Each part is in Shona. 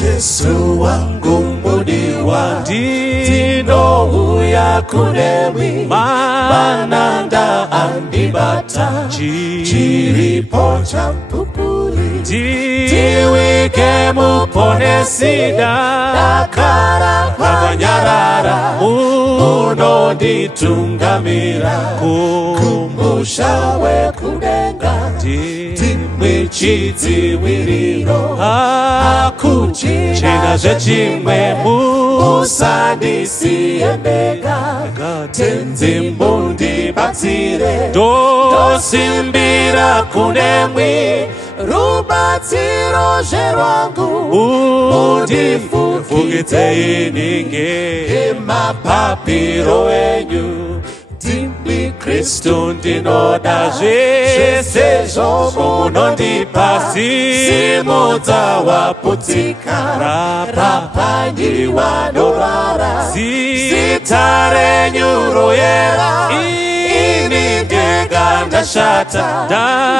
Jesu wangu mudiwa Tino uya kunemi Mananda andibata Chiripo champupuli Tiwike mupone sida Dakara kanyarara Uno ditungamira Kumbushawe kudenga Timwichidzi wiriro Akuchina zechimwe Musadisiendeka Tenzi mbundi batsire Dosimbira kunemwi Rubatsiro jerwangu Udifukite ininge Mapapiro enyu Dimbi Kristu ndinoda Jese jomo nondipasi Simodza waputika Rapanyi wanorara Zitare nyuro yera Ininge ganda shata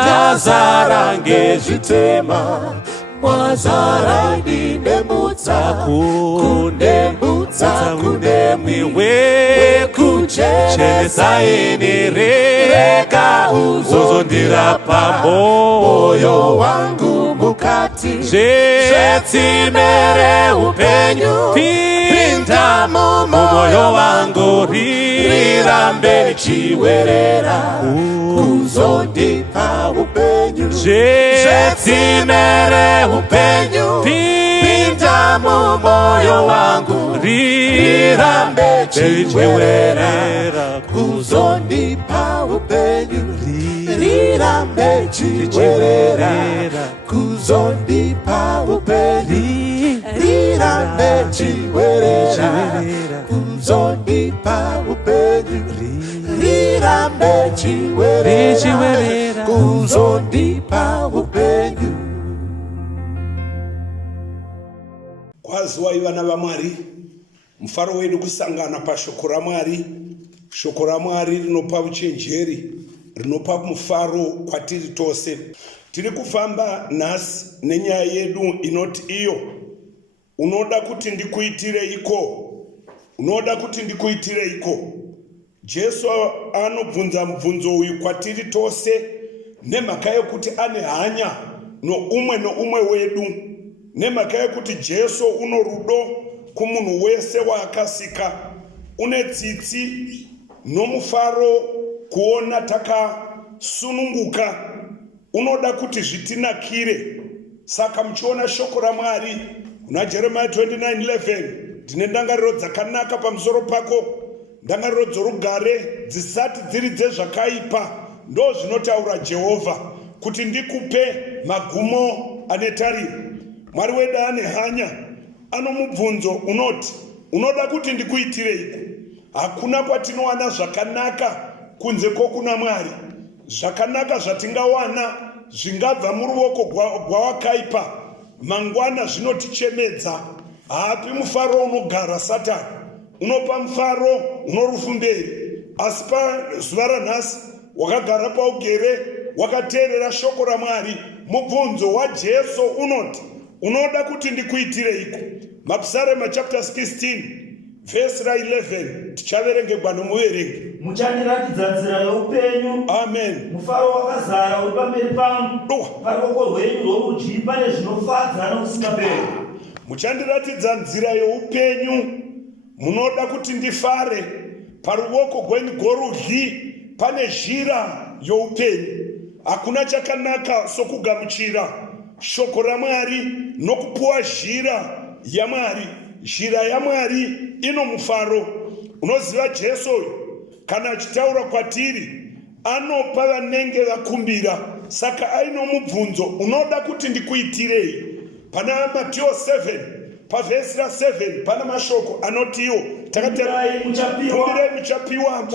Dazarange jitema Mwazara ndinembutsa Kundembutsa kundemiwe Kuchenesa inireka Uzondira pamoyo wangu mukati Jetsimere upenyu Pinda moyo wangu Rirambe chiwerera Uzondipa upenyu Jetsimere upenyu Pinda moyo wangu Rirambe chiwerera Uzondipa upenyu Rirambe chiwerera Uzondipa upenyu Rirambe chiwerera Uzondipa upenyu Rirambe chiwerera Uzondipa upenyu. Kwaziwa ivana vaMwari, mufaro wedu kusangana pashoko raMwari. Shoko raMwari rinopa uchenjeri, rinopa mufaro kwatiri tose. Tiri kufamba nhasi nenyaya yedu inoti iyo unoda kuti ndikuitireiko. Unoda kuti ndikuitireiko. Jesu anobvunza mubvunzo uyu kwatiri tose nemhaka yokuti ane hanya noumwe wedu. Nemhaka yokuti Jesu uno rudo kumunhu wese waakasika. Une tsitsi nomufaro kuona takasununguka. Unoda kuti zvitinakire. Saka muchiona shoko raMwari kuna Jeremiah 29:11 ndine ndangariro dzakanaka pamusoro pako. Ndangariro dzorugare dzisati dziri dzezvakaipa. Ndo zvinotaura Jehovha kuti ndikupe magumo ane tariro. Mwari wedu ane hanya, ano mubvunzo unoti unoda kuti ndikuitireiko. Hakuna kwatinowana zvakanaka kunze kokuna Mwari. Zvakanaka zvatingawana zvingabva muruoko gwawakaipa mangwana zvinotichemedza. Hapi mufaro unogara Satani, unopa mufaro unorufu mberi. Asi pazuva ranhasi wakagara paugere wakateerera shoko raMwari. Mubvunzo waJesu unoti unoda kuti ndikuitireiko. Mapsalm chapter 16 verse 11 tichaverengegwa nomuverenge. Muchandiratidza nzira youpenyu. Amen. Mufaro wakazara uri pamberi pangu. Paruoko rwenyu rworudyi pane zvinofadza nokusingaperi. Muchandiratidza nzira youpenyu. Munoda kuti ndifare. Paruoko rwenyu rworudyi pane zhira youpenyu. Hakuna chakanaka sokugamuchira shoko raMwari nokupuwa zhira yaMwari. Zhira yaMwari ino mufaro. Unoziva Jesu kana achitaura kwatiri anopa vanenge vakumbira. Saka aino mubvunzo unoda kuti ndikuitirei. Pana Matthew 7 pavhesi ra7 pana mashoko anotiwo Kumbirai muchapiwa,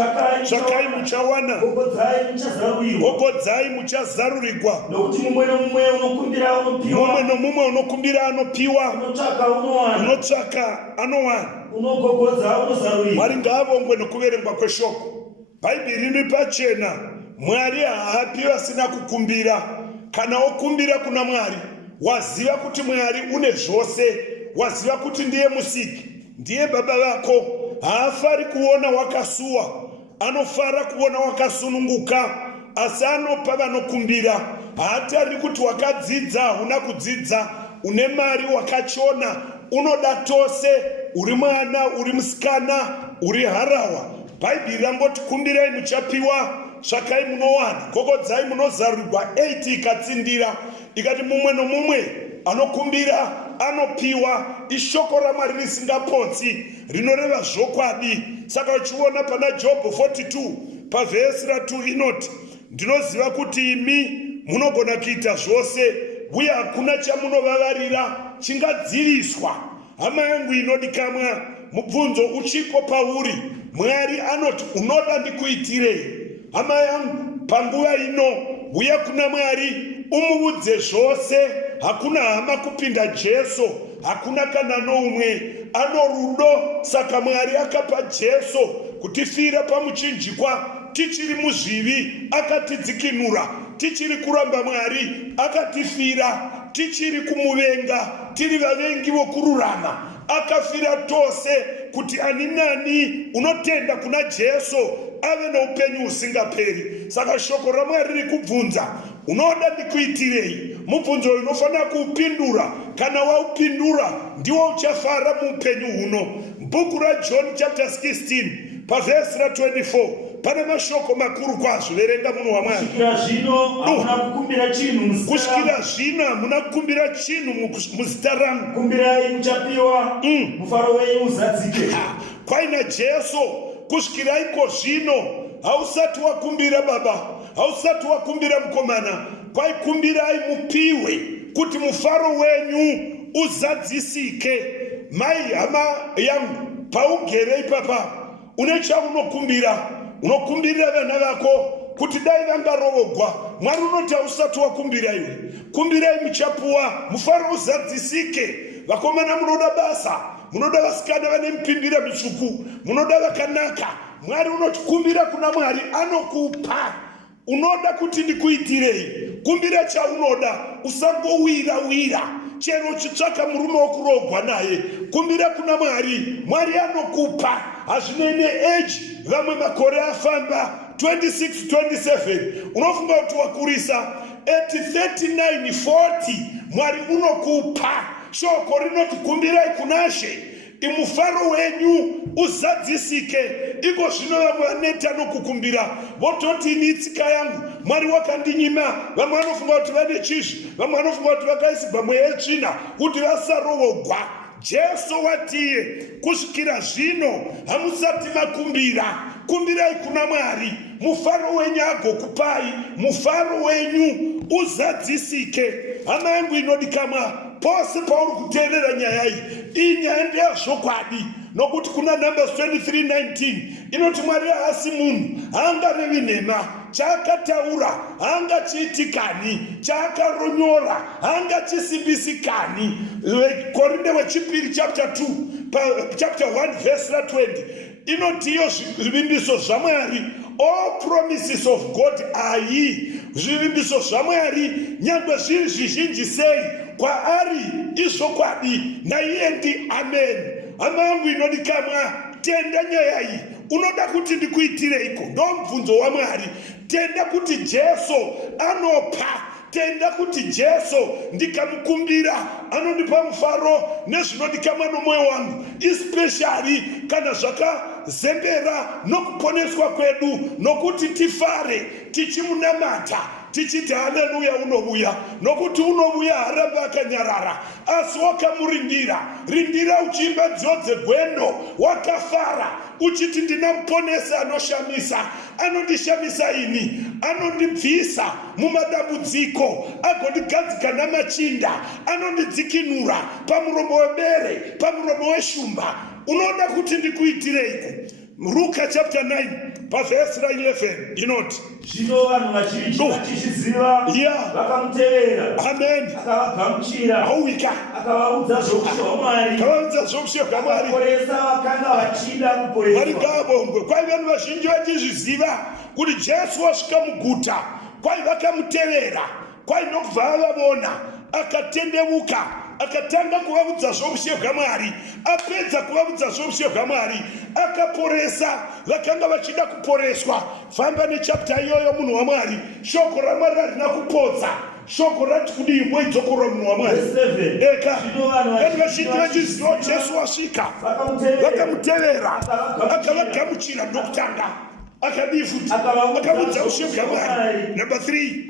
tsvakai muchawana, gogodzai muchazarurirwa. Nokuti mumwe nomumwe unokumbira anopiwa, unotsvaka anowana. Mwari ngaavongwe nokuverengwa kweshoko. Bhaibheri riri pachena. Mwari haapi vasina kukumbira. Kana okumbira kuna Mwari, waziva kuti Mwari une zvose waziva kuti ndiye musiki, ndiye baba vako, haafari kuona wakasuwa, anofara kuona wakasununguka, asi anopa vanokumbira. Haatari kuti wakadzidza, huna kudzidza, une mari, wakachona, unoda tose, uri mwana, uri musikana, uri harawa. Bhaibheri rangoti kumbirai muchapiwa, tsvakai munowana, gogodzai munozarurirwa. 8 ikatsindira ikati mumwe nomumwe anokumbira anopiwa. Ishoko raMwari risingapotsi, rinoreva zvokwadi. Saka uchiona pana Jobho 42 pavhesi ra2 inoti, ndinoziva kuti imi munogona kuita zvose, uye hakuna chamunovavarira chingadziviswa. Hama yangu inodikamwa, mubvunzo uchipo pauri, Mwari anoti unoda ndikuitirei. Hama yangu, panguva ino uya kuna Mwari umuudze zvose. Hakuna hama kupinda Jesu, hakuna kana noumwe. Ano rudo, saka Mwari akapa Jesu kutifira pamuchinjikwa tichiri muzvivi, akatidzikinura. Tichiri kuramba Mwari, akatifira. Tichiri kumuvenga, tiri vavengi vokururama, akafira tose kuti ani nani unotenda kuna Jesu ave noupenyu usingaperi. Saka shoko raMwari riri kubvunza, unoda ndikuitirei? Mubvunzo unofanira kuupindura. Kana waupindura, ndiwo uchafara muupenyu huno. Bhuku raJohn chapter 16 pavhesi ra24 pane mashoko makuru kwazvo. Verenga munhu waMwari. Kusvikira zvino hamuna kukumbira chinhu muzita rangu. Kumbirai muchapiwa, mufaro wenyu uzadzike. Kwaina Jesu, kusvikiraiko zvino hausati wakumbira baba, hausati wakumbira mukomana, kwaikumbirai mupiwe kuti mufaro wenyu uzadzisike. Mai hama yangu, paugere ipapa, une chaunokumbira? Unokumbirira vana vako kuti dai vangarovogwa. Mwari unoti hausati wakumbira iwe. Kumbirai muchapuwa, mufaro uzadzisike. Vakomana munoda basa, munoda vasikana vane mipimbira mitsvuku, munoda vakanaka. Mwari unoti kumbira kuna Mwari, anokupa. Unoda kuti ndikuitirei? Kumbira chaunoda, usangowira. Chero uchitsvaka murume wokurogwa naye, kumbira kuna Mwari. Mwari anokupa. Hazvinei age, vamwe makore afamba 26, 27, unofunga kuti wakurisa 39, 40, Mwari unokupa. Shoko rinoti kumbirai kunashe, imufaro wenyu uzadzisike. Iko zvino vamwe vaneta nokukumbira, vototi ini tsika yangu, Mwari wakandinyima. Vamwe vanofunga kuti vane chizvi, vamwe vanofunga kuti vakaisigwa mweya yetsvina kuti vasarovogwa. Jesu watiye, kusvikira zvino hamusati makumbira. Kumbirai kuna Mwari, mufaro wenyu agokupai, mufaro wenyu uzadzisike. Hama yangu inodikamwa, pose pauri kuteerera nyaya iyi nyaya ndeyazvokwadi. Nokuti kuna Numbers 23:19 inoti Mwari haasi munhu, haangarevi nhema. Chaakataura haangachiitikani, chaakaronyora haangachisimbisiki. Korinde wechipiri chapter 1 verse 20 inoti iyo zvivimbiso zvaMwari, all promises of God are ye. Zvivimbiso zvaMwari nyangwe zviri zvizhinji sei, kwaari izvokwadi, naiye ndi amen. Hama yangu inodikamwa, tenda nyaya iyi. Unoda kuti ndikuitireiko? Ndo mubvunzo waMwari. Tenda kuti Jesu anopa. Tenda kuti Jesu ndikamukumbira anondipa mufaro nezvinodikamwa nomwoyo wangu, especially kana zvakazembera nokuponeswa kwedu, nokuti tifare tichimunamata tichiti haleluya unouya. Nokuti unouya haramba akanyarara, asi wakamurindira uchiimba dzodze gwendo, wakafara uchiti ndinamuponesa anoshamisa, anondishamisa ini, anondibvisa mumadambudziko, agondigadzika namachinda, anondidzikinura pamuromo webere, pamuromo weshumba. Unoda kuti ndikuitireiko? Luka chapter 9 pavhesi ra11 inoti, zvino vanhu vazhinji vachiziva vakamutevera. Amen. Akavagamuchira, auika, akavaudza zvokushuva Mwari, akaporesa vakanga vachida kuporeswa. Mwari ngavabongwe. Kwai vanhu vazhinji vachizviziva kuti Jesu wasvika muguta, kwai vakamutevera, kwai nokubva vavona, akatendeuka, akatanga kuvavudza zvoushye hwaMwari. Apedza kuvavudza zvoushye hwaMwari akaporesa vakanga vachida kuporeswa. Famba nechapta iyoyo munhu waMwari. Shoko raMwari harina kupodza. Shoko rati kudii moidzokora munhu waMwari. Eka vanhu vazhinji vachiziva Jesu wasvika vakamutevera akavagamuchira ndokutanga akadifuti akavudza ushe hwaMwari. Number 3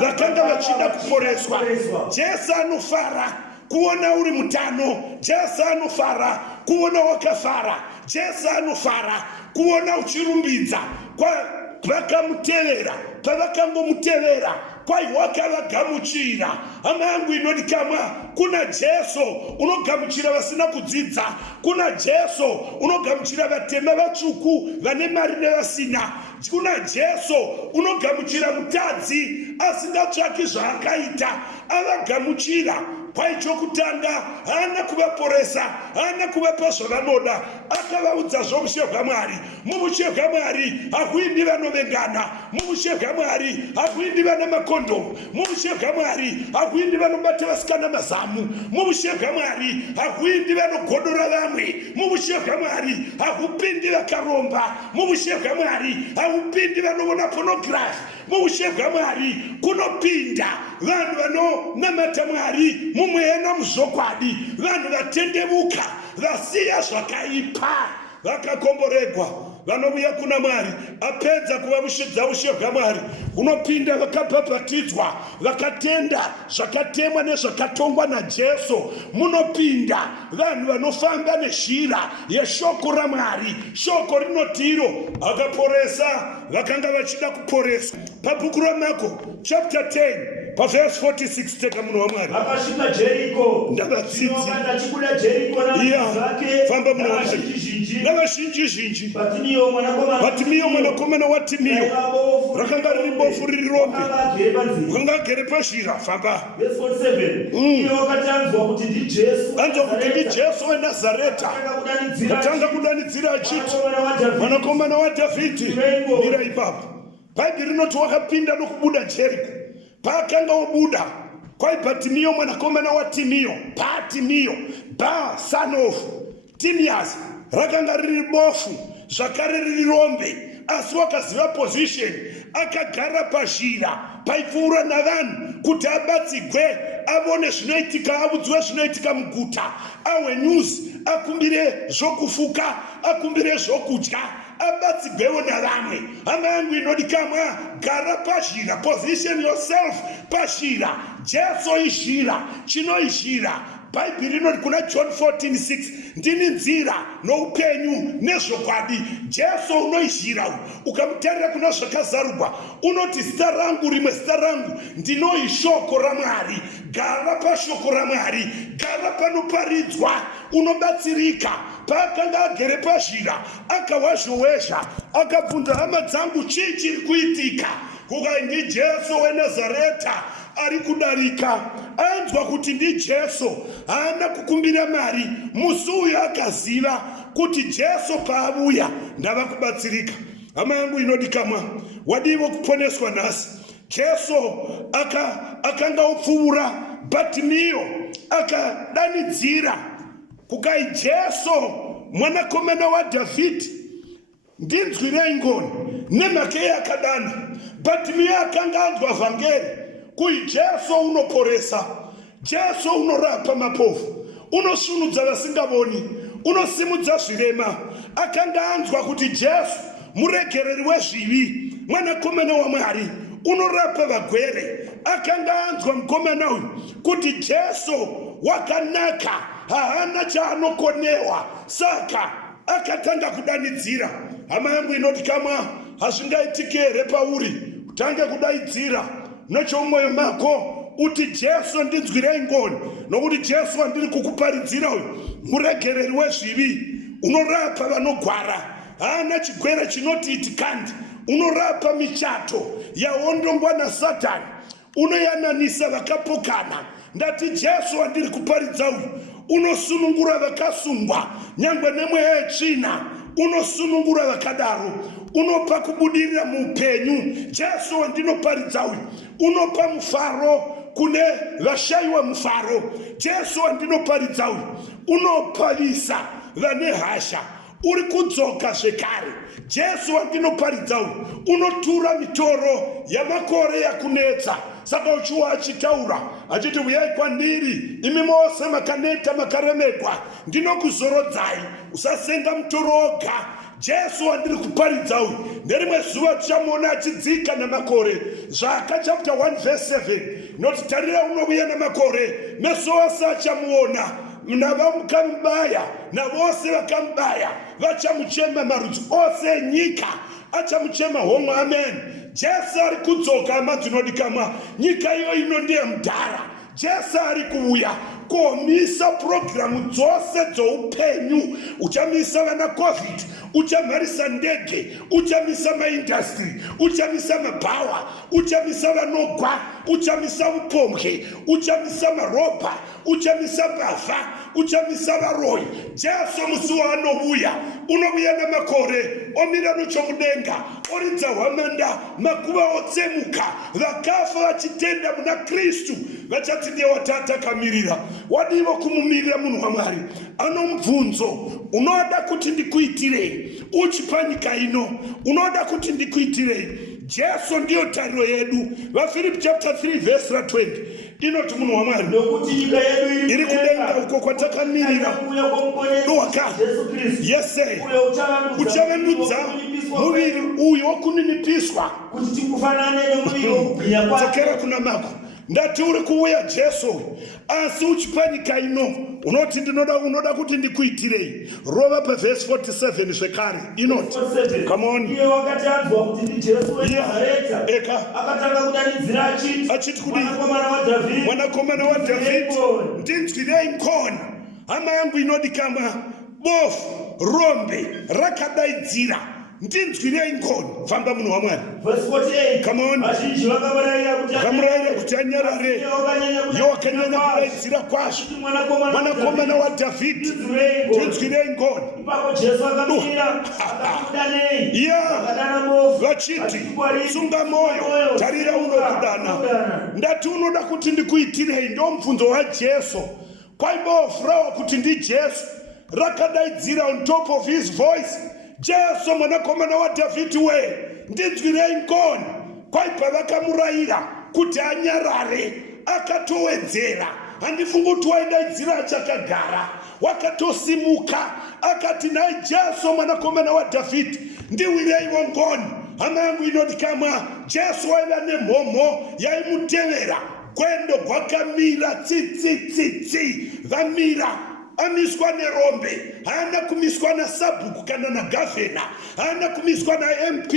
vakanga vachida kuporeswa. Jesu anofara kuona uri mutano. Jesu anofara kuona wakafara. Jesu anofara kuona uchirumbidza. Vakamutevera pavakangomutevera kwai wakavagamuchira. Hama yangu inodikamwa, kuna Jesu unogamuchira vasina kudzidza. Kuna Jesu unogamuchira vatema vatsvuku vane mari nevasina. Kuna Jesu unogamuchira mutadzi asingatsvaki zvaakaita avagamuchira. Kwai chokutanga hana kuvaporesa, hana kuvapa zvavanoda, akavaudza zvoushe hwaMwari. Muushe hwaMwari hakuindi vanovengana. Muushe hwaMwari hakuindi vana makondomu. Muushe hwaMwari hakuindi vanobata vasikana mazamu. Muushe hwaMwari hakuindi vanogodora vamwe. Muushe hwaMwari hakupindi vakaromba. Muushe hwaMwari hakupindi vanoona pornography. Muushe hwaMwari kunopinda vanhu vanonamata Mwari mumweya muzvokwadi, vanhu vatendevuka vasiya zvakaipa vakakomboregwa vanouya kuna Mwari. Apedza kuvamushidza ushe hwaMwari unopinda vakabhabhatidzwa vakatenda zvakatemwa nezvakatongwa naJesu. Munopinda vanhu vanofamba nezhira yeshoko raMwari. Shoko rinotiro akaporesa vakanga vachida kuporeswa. Pabhuku raMarko chapter 10 verse 46 teka munhu waMwari. Akasvika Jeriko. Ndavadzidzi achikuda Jeriko navake famba munhu waMwari navazhinji. Batimio mwanakomana waTimio rakanga riri bofu riri rombe rakanga agere pazhira. Famba. Anzwa kuti ndi Jesu weNazareta. Akatanga kudanidzira achiti, mwanakomana waDhavhidhi, mira ipapo. Bhaibheri rinoti wakapinda nokubuda Jeriko. Paakanga obuda kwai Batimio mwanakomana waTimio, Batimio, son of Timaeus, rakanga riri bofu zvakare riri rombe, asi wakaziva position akagara pazhira paipfuura navanhu kuti abatsigwe avone zvinoitika, avudzwe zvinoitika muguta, ahwe news, akumbire zvokufuka, akumbire zvokudya, abatsigwewo navamwe. Hama yangu inodikamwa, gara pazhira, position yourself pazhira. Jesu izhira, chinoizhira. Bhaibheri rinoti kuna John 14:6, ndini nzira noupenyu nezvokwadi. Jesu unoizhira, ukamutarira kuna zvakazarurwa unoti zita rangu rimwe zita rangu ndinoishoko raMwari. Gara pashoko raMwari, gara panoparidzwa, unobatsirika. Paakanga agere pazhira akawazhowezha akabvunza hama dzangu, chii chiri kuitika? Kukai ndi Jesu weNazareta ari kudarika. Anzwa kuti ndi Jesu, haana kukumbira mari. Musi uyu akaziva kuti Jesu paavuya ndava kubatsirika. Hama yangu inodikamwa, wadivo kuponeswa nhasi. Jesu akanga opfuura Batimio akadanidzira kukai, Jesu mwanakomana waDhavhidhi, ndinzwirei ngoni. Nemhaka yakadana Batimio akanga anzwa vhangeri kui Jesu unoporesa, Jesu unorapa mapofu, unosunudza vasingavoni, unosimudza zvirema. Akanga anzwa kuti Jesu muregereri wezvivi, mwanakomana waMwari, unorapa vagwere. Akanga anzwa mukomana uyu kuti Jesu wakanaka, haana chaanokonewa, saka akatanga kudanidzira. Hama yangu inodikamwa, hazvingaitike here pauri utange kudaidzira nechomwoyo mako uti Jesu ndinzwirei ngoni, nokuti Jesu andiri kukuparidzira uyu muregereri wezvivi, unorapa vanogwara, haana chigwere chinoti itikandi, unorapa michato yaondongwa naSatani, unoyananisa vakapokana. Ndati Jesu andiri kuparidza uyu unosunungura vakasungwa nyangwe nemweya yetsvina, unosunungura vakadaro, unopa kubudirira muupenyu. Jesu wandinoparidza uyu unopa mufaro kune vashayiwa mufaro. Jesu andinoparidza uyu unoparisa vane hasha, uri kudzoka zvekare. Jesu wandinoparidza uyu unotura mitoro yamakore yakunetsa. Saka uchiwa achitaura achiti uyai kwandiri imi mose makaneta makaremekwa, ndinokuzorodzai. Usasenga mutoro woga. Jesu wandiri kuparidza uyu nerimwe zuva tichamuona achidzika namakore. Zvaka chapter 1 verse 7 noti tarira unouya namakore, meso ose achamuona, navakamubaya navose vakamubaya vachamuchema, marudzi ose enyika achamuchema homwe. Amen. Jesu ari kudzoka madzinodikamwa. Nyika iyo ino ndiye mudhara. Jesu ari kuuya komisa programu dzose dzoupenyu. Uchamisa vana covid, uchamharisa ndege, uchamisa maindastry, uchamisa mabhawa, uchamisa vanogwa, uchamisa upombwe, uchamisa marobha, uchamisa mbavha, uchamisa varoyi. Jesu musi waanouya unouya namakore omira nochomudenga, oridza hwamanda, makuva otsemuka, vakafa vachitenda muna Kristu vachati ndiye watata kamirira. Wadiwa kumumirira munhu waMwari. Ano mubvunzo, unoda kuti ndikuitirei? Uchipanyika ino unoda kuti ndikuitirei? Jesu ndiyo tariro yedu. Philippians chapter 3 verse 20 inoti munhu waMwari, nokuti nyika yedu iri kudenga uko kwatakamirira nowakati. Yes, uchavandudza muviri uyu wokuninipiswa kuti tikufanane nomuviri wokugwinya kwake. Dzokera kuna mako. Ndati uri kuuya Jesu, asi uchipanyika ino unoti unoda kuti ndikuitirei? Rova paverse 47 zvekare inoti, come on. Iye wakati anzwa kuti ndi Jesu weNazareta, akatanga kudanidzira achiti kudii? Mwanakomana waDhavhidhi, ndinzwirei ngoni. Hama yangu inodikamwa, bofu rombe rakadaidzira, ndinzwirei ngoni. Famba munhu waMwari. Verse 48. Come on. Vazhinji vakamurayira kuti anyarare. Iye wakanyanya kudaidzira kwazvo. Mwanakomana waDhavhidhi, ndinzwirei ngoni. Ipapo Jesu akamira akakudanei. Akadana bofu vachiti, sunga moyo, tarira unokudana. Ndati unoda kuti ndikuitirei? Ndo mubvunzo waJesu. Kwai bofu rawa kuti ndi Jesu rakadaidzira on top of his voice. Jesu mwanakomana waDhavhidhi we, ndinzwirei ngoni. Kwai pavakamurayira kuti anyarare akatowedzera. Handifungi kuti waidaidzira achakagara, wakatosimuka akati, nhai Jesu mwanakomana waDhavhidhi, ndiwireiwo ngoni. Hama yangu inodikamwa, Jesu waiva nemhomho yaimutevera. Gwendo gwakamira tsitsitsitsi, vamira. Amiswa nerombe, haana kumiswa na sabhuku kana na gavhena, haana kumiswa na MP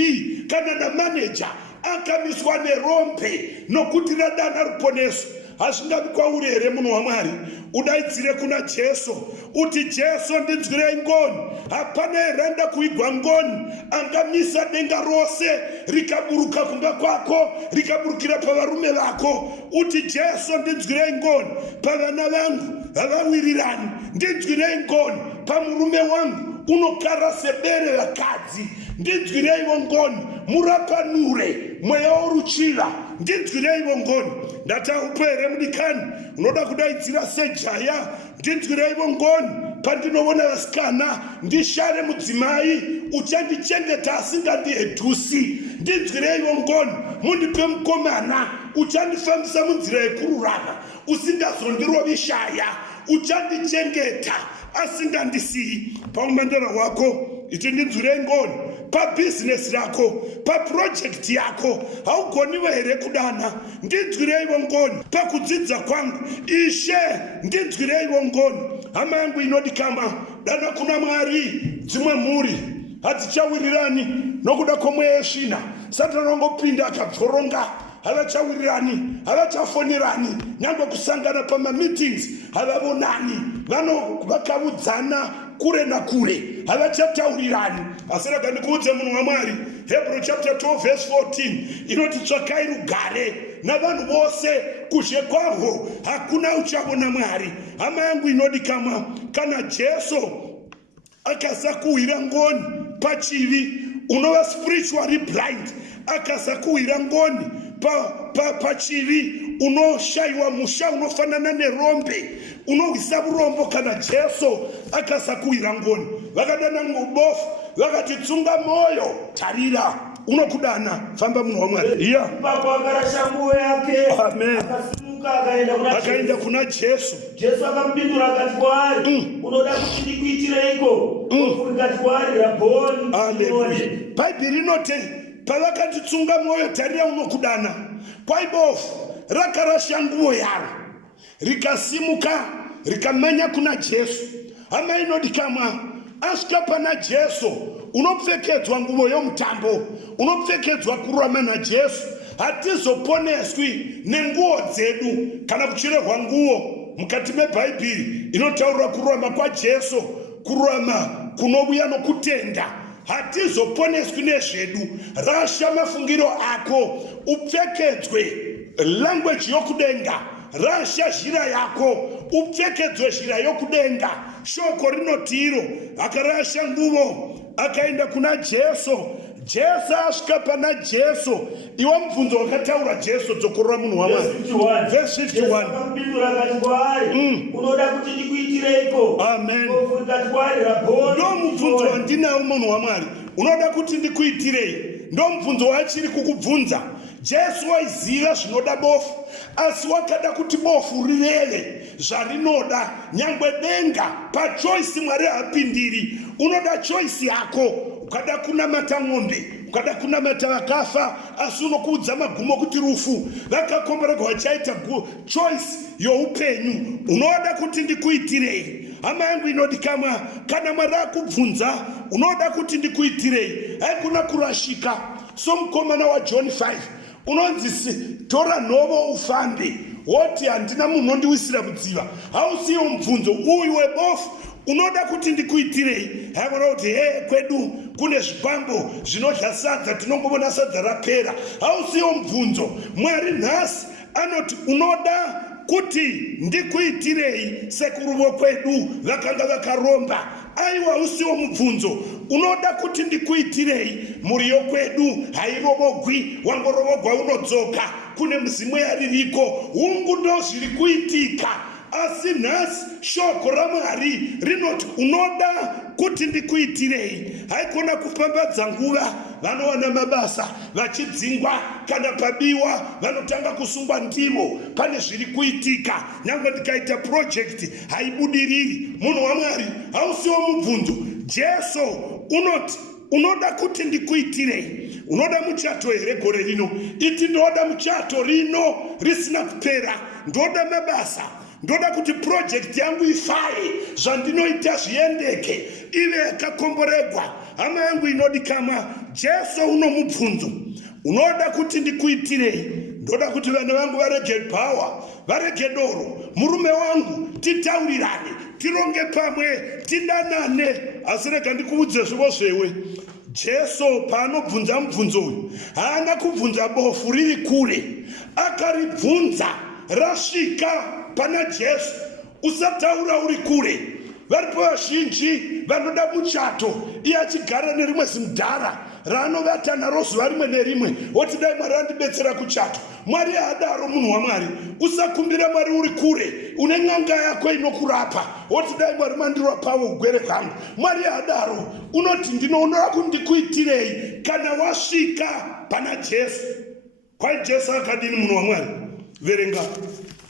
kana na manager, akamiswa nerombe nokuti radana ruponeso. Hazvingavi kwauri here munhu waMwari udaidzire kuna Jesu uti, Jesu ndinzwirei ngoni? Hapana eranda kuigwa ngoni angamisa denga rose rikaburuka kumba kwako, rikaburukira pavarume vako. Uti Jesu ndinzwirei ngoni pavana vangu havawirirani, ndinzwirei ngoni pamurume wangu unokara sebere vakadzi, ndinzwireiwo ngoni murapanure mweya woruchira, ndinzwireiwo ngoni. Ndataupo here mudikani unoda kudaidzira sejaya, ndinzwireiwo ngoni pandinoona vasikana ndishare mudzimai uchandichengeta asingandihedhusi, ndinzwireiwo ngoni. Mundipe mukomana uchandifambisa munzira yekururama usingazondirovishaya, uchandichengeta asingandisii. Paumandara wako iti ndinzwirei ngoni. Pabhizinesi rako, paprojekti yako haugoniwe here kudana, ndinzwireiwo ngoni. Pakudzidza kwangu, Ishe ndinzwireiwo ngoni. Hama yangu inodikama, dana kuna Mwari dzimwe mhuri hadzichawirirani nokuda kwomweya wesvina. Satani angopinda akabvoronga, havachawirirani, havachafonirani, nyangwe kusangana pamameetings havavonani, vakaudzana kure na kure, havachataurirani. Asi rega ndikuudze munhu waMwari, Hebrews chapter 12 verse 14 inoti, tsvakai rugare navanhu vose, kuzhe kwahwo hakuna uchaona Mwari. Hama yangu inodikamwa, kana Jesu akasakuhwira ngoni pachivi, unova spiritually blind, akasakuhwira ngoni pachivi unoshaiwa musha unofanana nerombe unohwisa urombo kana Jesu akasakuira ngoni. Vakadana ngubofu vakati tsunga moyo, tarira unokudana, famba munhu waMwari. Iya. Papa akarasha nguo yake. Amen. Akaenda kuna Jesu. Jesu akampindura akati kwaari, unoda kuti ndikuitireiko? Akati kwaari, Rabhoni. Haleluya. Bhaibheri rinoti pavakati tsunga moyo, tarira unokudana, kwaibofu rakarasha nguo yaro rikasimuka rikamanya kuna Jesu. Hama inodikamwa asvika pana Jesu unopfekedzwa nguo yomutambo, unopfekedzwa kurama naJesu. Hatizoponeswi nenguo dzedu kana kucherehwa nguo. Mukati meBhaibheri inotaura kurama kwaJesu, kurama kunouya nokutenda. Hatizoponeswi nezvedu. Rasha mafungiro ako upfekedzwe language yokudenga. Rasha zhira yako upfekedzwe zhira yokudenga. Shoko rinotiro akarasha nguo akaenda kuna Jesu. Jesu asvika pana Jesu. Iwa mubvunzo wakataura Jesu dzokorora munhu waMwari. Verse 51. Unoda kuti ndikuitireiko? Amen. Ndo mubvunzo wandinawo munhu waMwari. Unoda kuti ndikuitirei? Ndo mubvunzo wachiri kukubvunza. Jesu waiziva zvinoda bofu, asi wakada kuti bofu rireve zvarinoda. Nyangwe denga pachoisi Mwari hapindiri. Unoda choisi yako. Ukada kunamata ng'ombe, ukada kunamata vakafa, asi unokuudza magumo kuti rufu. Vakakomborerwa vachaita choice youpenyu. Unoda kuti ndikuitirei? Hama yangu inodikamwa, kana Mwari akubvunza unoda kuti ndikuitirei, haikuna kurashika. So mukomana waJohn 5 unonzi tora nhovo ufambe. Woti handina munhu ondiwisira kudziva. Hausiyo mubvunzo uyu webofu. Unoda kuti ndikuitirei? Haimona kuti kwedu kune zvipambo zvinodya sadza, tinongobona sadza rapera. Hausiyo mubvunzo. Mwari nhasi anoti unoda kuti ndikuitirei sekuru vokwedu vakanga vakaromba. Aiwa, usiwo mubvunzo. Unoda kuti ndikuitirei? Mhuri yokwedu hairovogwi, wangorovogwa unodzoka. Kune mzimu yaririko, hungu ndo zviri kuitika. Asi nhasi shoko raMwari rinoti unoda kuti ndikuitirei. Haikona kupambadza nguva. Vanowana mabasa vachidzingwa, kana pabiwa vanotanga kusungwa ndivo. Pane zviri kuitika. Nyangwe ndikaita project haibudiriri. Munhu waMwari, hausiwo mubvunzo. Jesu unoti unoda kuti ndikuitirei? Unoda muchato here gore rino? Iti ndoda muchato rino risina kupera. Ndoda mabasa. Ndoda kuti project yangu ifaye, zvandinoita zviendeke, ive yakakomborerwa. Hama yangu inodikamwa, Jesu uno mubvunzo. Unoda kuti ndikuitirei? Ndoda kuti vana vangu varege power, varege doro. Murume wangu titaurirane, tironge pamwe, tidanane. Asi rega ndikuudze zvivo zvewe. Jesu paanobvunza mubvunzo uyu, haana kubvunza bofu riri kure. Akaribvunza rasvika pana Jesu. Usataura uri kure. Varipo vazhinji vanoda muchato, iye achigara nerimwe zimudhara raanovata naro zuva rimwe nerimwe. Woti dai Mwari andibetsera kuchato. Mwari haadaro munhu waMwari. Usakumbira Mwari uri kure, une n'anga yako inokurapa. Woti dai Mwari mandirapawo ugwere kwangu. Mwari haadaro. Unoti ndinoda kuti ndikuitirei kana wasvika pana Jesu. Kwai Jesu akadini munhu waMwari? Verenga.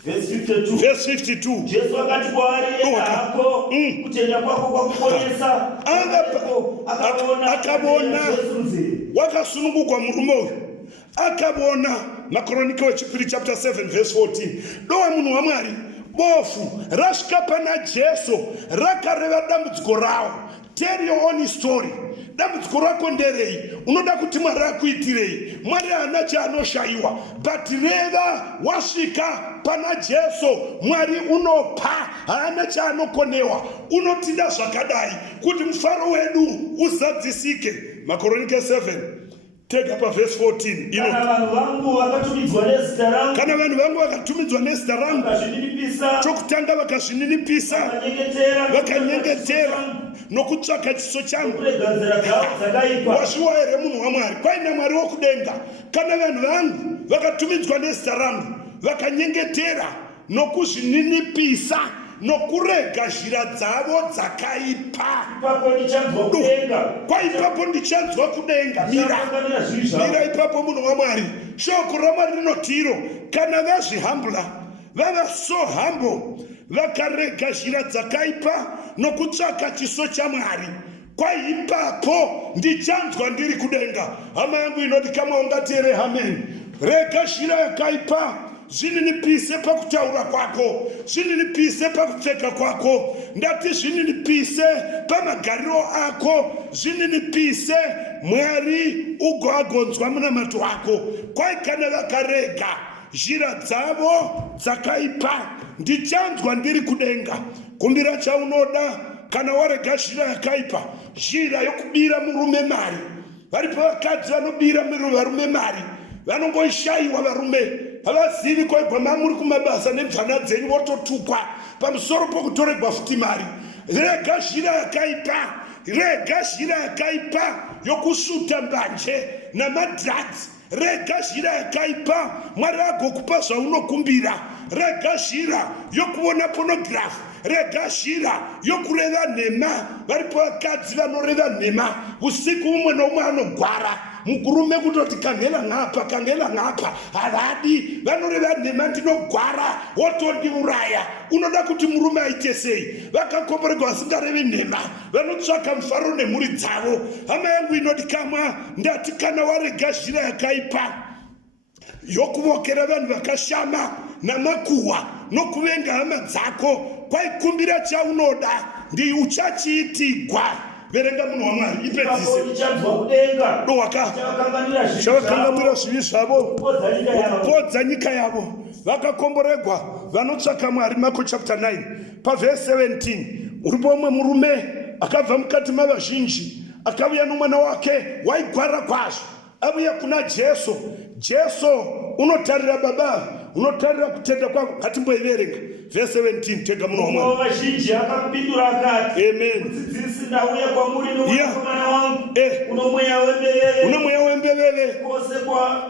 Verse 52. Verse 52. Jesu akati kwaari, enda hako, kutenda kwako kwakuponesa. Akabona wakasunungukwa murume uyu. Akabona Makoronike wechipiri chapter 7 verse 14. Dowa munhu waMwari, bofu rasvika pana Jesu rakareva dambudziko rawo. Tell your own story. Dambudziko rako nderei? Unoda kuti Mwari akuitirei? Mwari haana chaanoshayiwa, but reva wasvika pana Jesu. Mwari unopa, haana chaanokonewa. Unotinda zvakadai kuti mufaro wedu uzadzisike. Makoronike 7 Take up a verse 14. Kana vanhu vangu vakatumidzwa nezita rangu. Kana vanhu vangu vakatumidzwa nezita rangu. Vakazvininipisa. Chokutanga vakazvininipisa. Vakanyengetera. Nokutsvaka chiso changu. Washuwa here munhu waMwari. Kwaina Mwari wokudenga. Kana vanhu vangu vakatumidzwa nezita rangu. Vakanyengetera. Nokuzvininipisa. Nokurega zhira dzavo dzakaipa. Kwa ipapo ndichanzwa kudenga. Mira ipapo munhu waMwari. Shoko raMwari rinotiro. Kana vazvihambula. Vava so humble. Vakarega zhira dzakaipa. Nokutsvaka chiso chaMwari. Kwa ipapo ndichanzwa ndiri kudenga. Hama yangu inoti kama ungatere amen. Rega zhira yakaipa. Zvininipise pakutaura kwako, zvininipise pakupfeka kwako, ndati zvininipise pamagariro ako, zvininipise Mwari ugoagonzwa munamato wako. Kwai kana vakarega zhira dzavo dzakaipa, ndichanzwa ndiri kudenga. Kumbira chaunoda kana warega zhira yakaipa, zhira yokubira murume mari. Varipo vakadzi vanobira varume mari, vanongoshaiwa varume. Havazivi kwaibva mamuri kumabasa nemvana dzenyu vototukwa pamusoro pokutoregwa futi mari. Rega zhira yakaipa, rega zhira yakaipa yokusuta mbanje namadrugs. Rega zhira yakaipa Mwari agokupa zvaunokumbira. Rega zhira yokuona pornography. Rega zhira yokureva nhema. Varipo vakadzi vanoreva nhema usiku umwe noumwe anogwara. Mukurume kutoti kangela ngapa havadi vanoreva nhema ndinogwara wotondiuraya. Unoda kuti murume aite sei? Vakakomborerwa vasingarevi nhema, vanotsvaka mufaro nemhuri dzavo. Hama yangu inoti kama ndati kana warega zhira yakaipa yokuvokera vanhu vakashama namakuhwa nokuvenga hama dzako, kwaikumbira chaunoda ndi uchachiitigwa. Verenga munhu waMwari ipedzise. Dowaka chavakanganwira zvivi zvavo kupodza nyika yavo. Vakakomborerwa vanotsvaka Mwari. Marko chapter 9 paverse 17. Uripo umwe murume akabva mukati mavazhinji akauya nomwana wake waigwara kwazvo. Abuya kuna Jesu. Jesu unotarira baba, unotarira kutenda kwako. Ngatimboiverenga verse 17. Tega munhu waMwari. Vazhinji akapindura akati, amen. Mudzidzisi, ndauya kwamuri nomwanakomana wangu. Uno mweya wembeveve.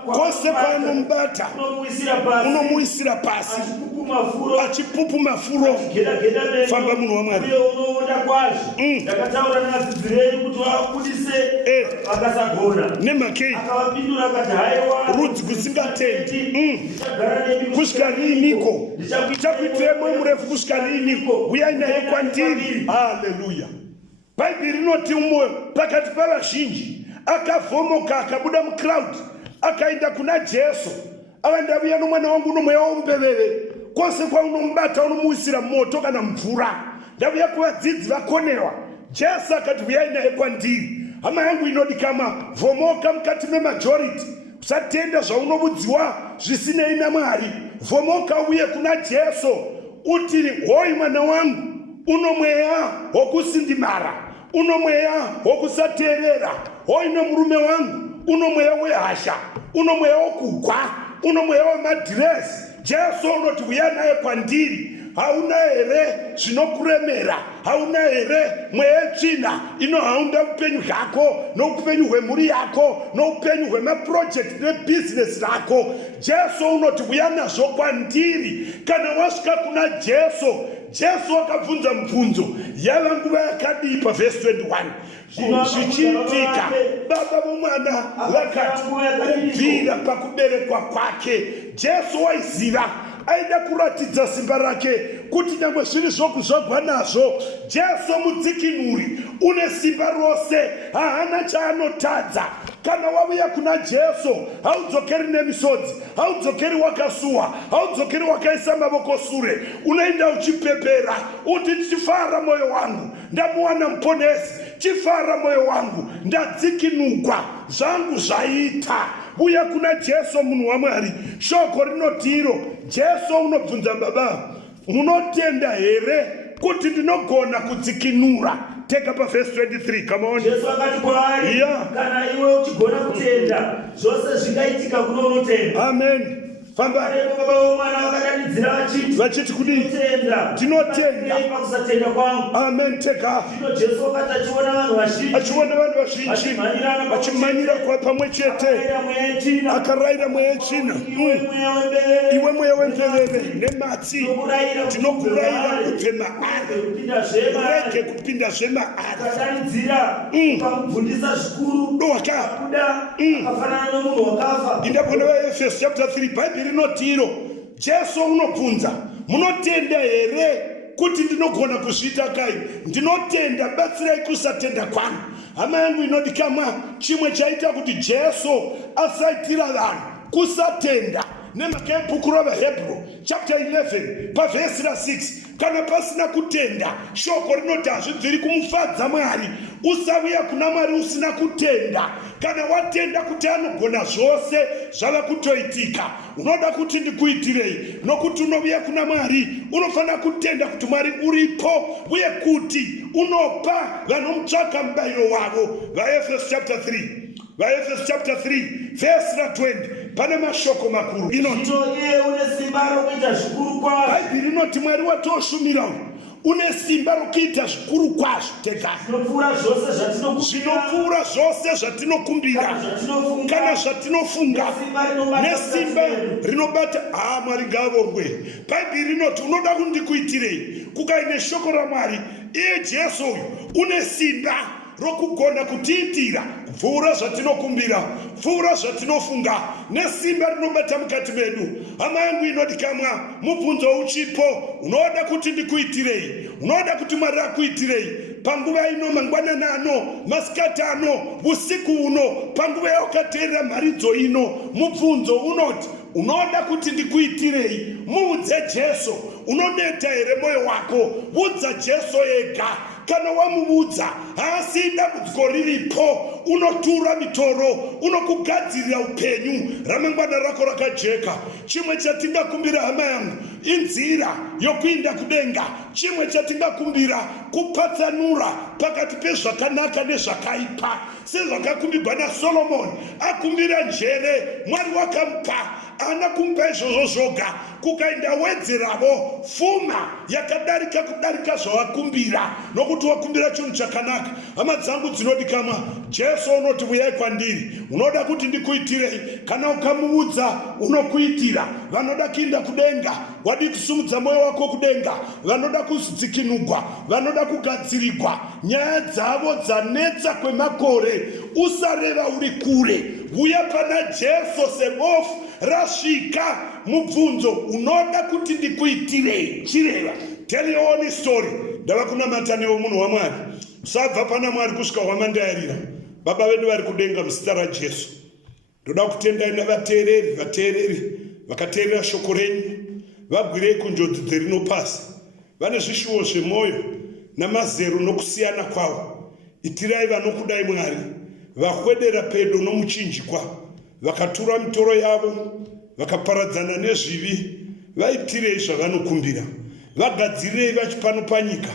Kose kwanomubata unomuisira pasi. Achipupu mafuro. Famba munhu waMwari. Unoona kwazvo. Ndakataura navadzidzi venyu kuti vabudise vakasagona. Nemakei. Akavapindura akati, haiwa rudzi kusingatendi. Kusvika riiniko? Ndichakuitirei mwoyo murefu kusvika riiniko? Uyai naye kwandiri. Haleluya. Bhaibheri rinoti umwe pakati pavazhinji akavhomoka akabuda mucrowd akaenda kuna Jesu. Ava ndavuya nomwana wangu unomweya wombeveve. Kwose kwaunomubata unomuisira moto kana mvura. Ndavuya kuvadzidzi vakonewa. Jesu akati uyai naye kwandiri. Hama yangu inoti kama vhomoka mukati memajority. Usatenda zvaunobudziwa zvisinei naMwari. Vhomoka uye kuna Jesu uti hoi mwana wangu uno mweya wokusindimara, uno mweya wokusateerera. Hoi nomurume wangu uno mweya wehasha, uno mweya wokugwa, uno mweya wemadhiresi. Jesu unoti uya naye kwandiri. Hauna here zvinokuremera? Hauna here mweya tsvina inohaunda upenyu hwako noupenyu hwemhuri yako noupenyu hwemaproject nebusiness rako? Jesu unoti uya nazvo kwandiri. Kana wasvika kuna Jesu, Jesu akabvunza mubvunzo yava nguva yakadii paverse 21. Zvichiitika baba vomwana vakati kubvira pakuberekwa kwake Jesu waiziva aida kuratidza simba rake kuti nyangwe zviri zvoku zvagwa nazvo. Jesu mudzikinuri une simba rose, haana chaanotadza. Kana wauya kuna Jesu haudzokeri nemisodzi, haudzokeri wakasuwa, haudzokeri wakaisa mavoko sure. Unaenda uchipepera uti chifara moyo wangu ndamuwana muponesi, chifara moyo wangu ndadzikinugwa, zvangu zvaita. Uya kuna Jesu munhu waMwari. Shoko rinotiro Jesu unobvunza baba, unotenda here kuti ndinogona kudzikinura Take up a verse 23. Come on. Jesu akati kwaari, kana iwe uchigona kutenda, zvose zvingaitika kuno unotenda. Amen. Famba. Baba vomwana vakadanidzira vachiti kudii? Tinotenda pakusatenda kwangu. Amen. Teka. Zvino Jesu akati achiona vanhu vazhinji, achimhanyira kwa pamwe chete, akarayira mweya wechina. Iwe mweya wembeveve nematsi, tinokurayira kupema ari, urege kupindazve maari. akadanidzira pakumubvundisa zvikuru, akuda akafanana nomunhu wakafa. Indabona vaEfeso chapter 3 Bible rinotiro Jesu unobvunza, munotenda here kuti ndinogona kuzviita kai? Ndinotenda, batsirai kusatenda kwangu. Hama yangu inodikamwa, chimwe chaita kuti Jesu asaitira vanhu kusatenda. Nemaka yebhuku ravaHebrew chapter 11 pavhesi ra6, kana pasina kutenda, shoko rinoti hazvibviri kumufadza Mwari. Usauya kuna Mwari usina kutenda. Kana watenda kuti anogona zvose zvava kutoitika, unoda kuti ndikuitirei, nokuti unovuya kuna Mwari unofana kutenda kuti Mwari uripo, uye kuti unopa vanomutsvaka mubayiro wavo. VaEfeso chapter 3 verse ra 20 pane mashoko makuru inoti, iye une simba rokuita zvikuru kwazvo. Bhaibheri rinoti Mwari watoshumira une simba rokuita zvikuru kwazvo. Teka zvinopfuura zvose zvatinokumbira kana zvatinofunga, nesimba rinobata. Mwari ngaavorwe. Bhaibheri rinoti unoda kuti ndikuitirei? Kukaine shoko raMwari, iye Jesu uyu une simba rokugona kutiitira kupfuura zvatinokumbira, kupfuura zvatinofunga, nesimba rinobata mukati medu. Hama yangu inodikamwa, mubvunzo uchipo, unoda kuti ndikuitirei? Unoda kuti Mwari akuitirei? Panguva ino, mangwanani ano, masikati ano, usiku uno, panguva yawakateerera mharidzo ino, mubvunzo unoti unoda kuti ndikuitirei? Muudze Jesu. Unoneta here moyo wako? Udza Jesu ega. Kana wamuudza, haasi dambudziko riripo, unotura mitoro, unokugadzirira upenyu, ramangwana rako rakajeka. Chimwe chatingakumbira hama yangu inzira yokuinda kudenga. Chimwe chatingakumbira kupatsanura pakati pezvakanaka nezvakaipa, sezvakakumbirwa naSolomoni. Akumbira njere, Mwari wakamupa, ana kumupa izvozvo zvoga. Kukaenda wedzeravo pfuma yakadarika kudarika zvawakumbira, nokuti wakumbira chinhu chakanaka. Hama dzangu dzinodikamwa, Jesu unoti uyai kwandiri, unoda kuti ndikuitirei? Kana ukamuudza unokuitira. Vanoda kuinda kudenga, wadi kusumudza moyo wako kudenga, vanoda kudzikinugwa, vanoda kugadzirirwa nyaya dzavo dzanetsa kwemakore, usareva uri kure. Uya pana Jesu sebofu rasvika. Mubvunzo unoda kuti ndikuitirei? Chireva. Tell your own story. Ndava kunamata newe munhu waMwari. Usabva pana Mwari kusvika wamandayarira. Baba vedu vari kudenga muzita raJesu, ndoda kutendai navateereri vakateerera shoko renyu, vabwirei kunjodzi dzerinopasi. Vane zvishuwo zvemwoyo namazero nokusiyana kwavo. Itirai vanokudai Mwari, vahwedera pedo nomuchinjikwa, vakatura mitoro yavo, vakaparadzana nezvivi. Vaitirei zvavanokumbira, vagadzirirei vachipano panyika.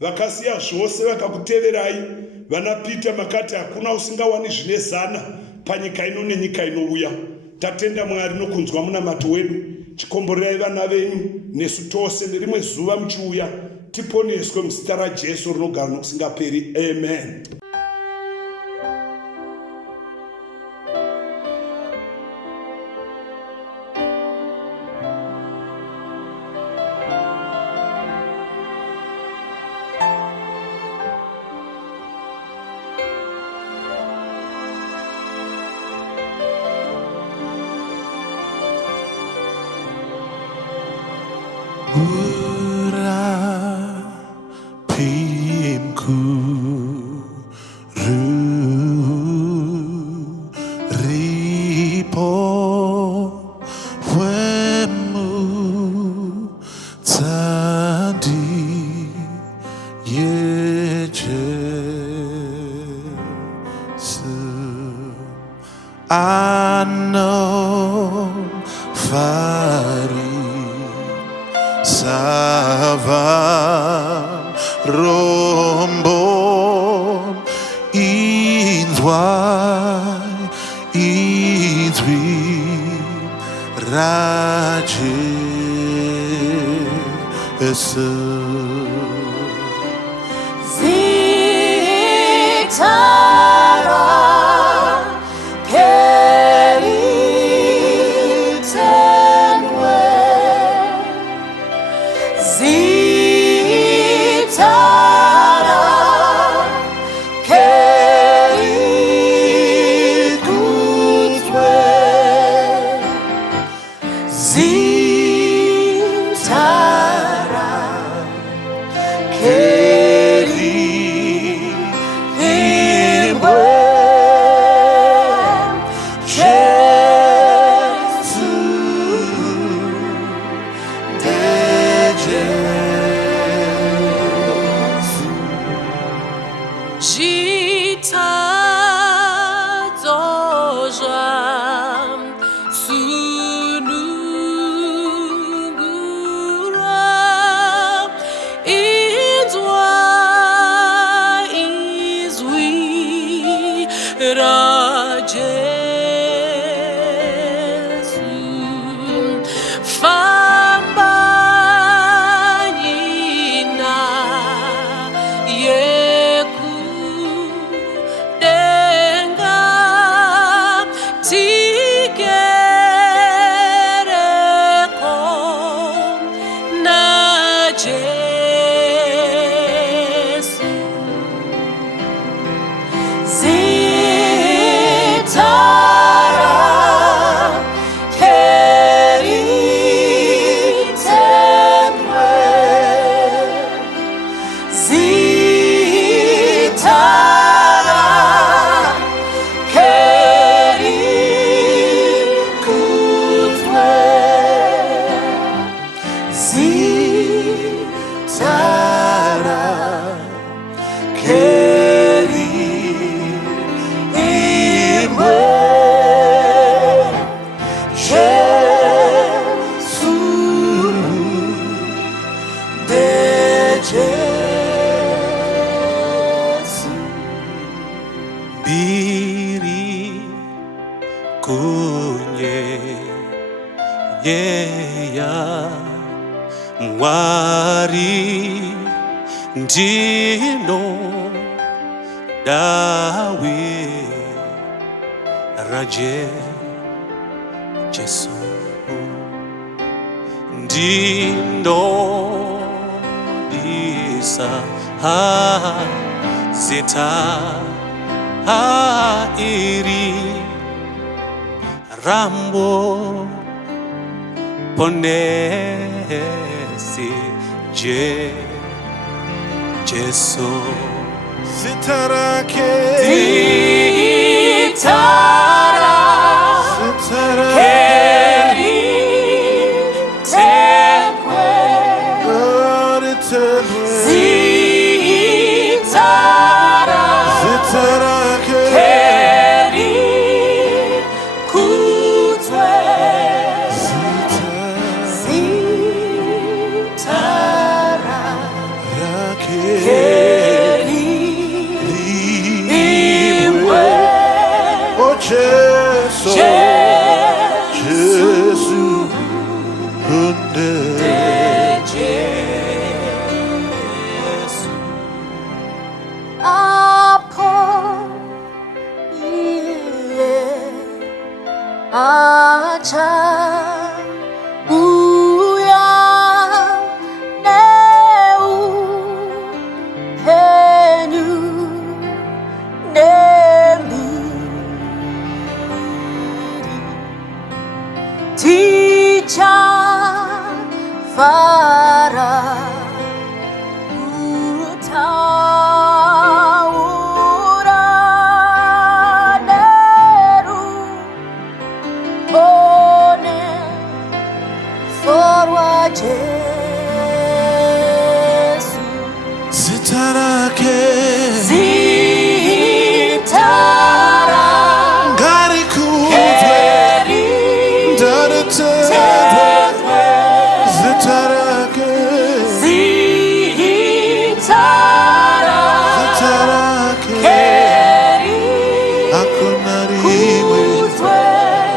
Vakasiya zvose vakakuteverai. Vana Pita makati hakuna usingawani zvine zana panyika ino nenyika inouya. Tatenda Mwari nokunzwa munamato wedu. Chikomborerai vana venyu nesu tose nerimwe zuva muchiuya. Tiponeswe muzita raJesu rinogara nokusingaperi. Amen. Sava rombo Yesu Zitara keritenwe Zitara kerikutwe Zitara yeya mwari ndino dawe raje Jesu ndino isa zeta iri rambo ponesi Jesu Sitara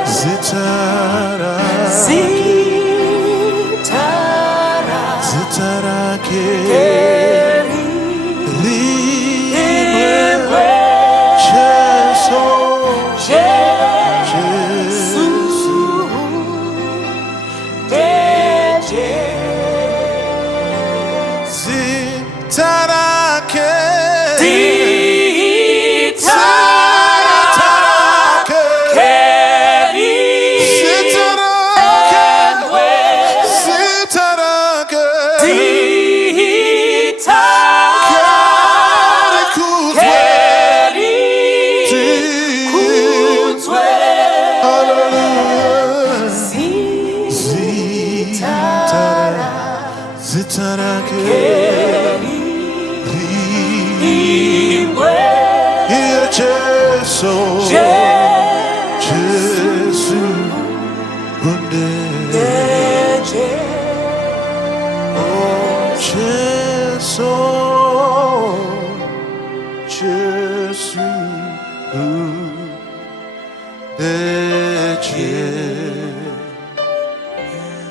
Zitara Sitarake.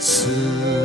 예수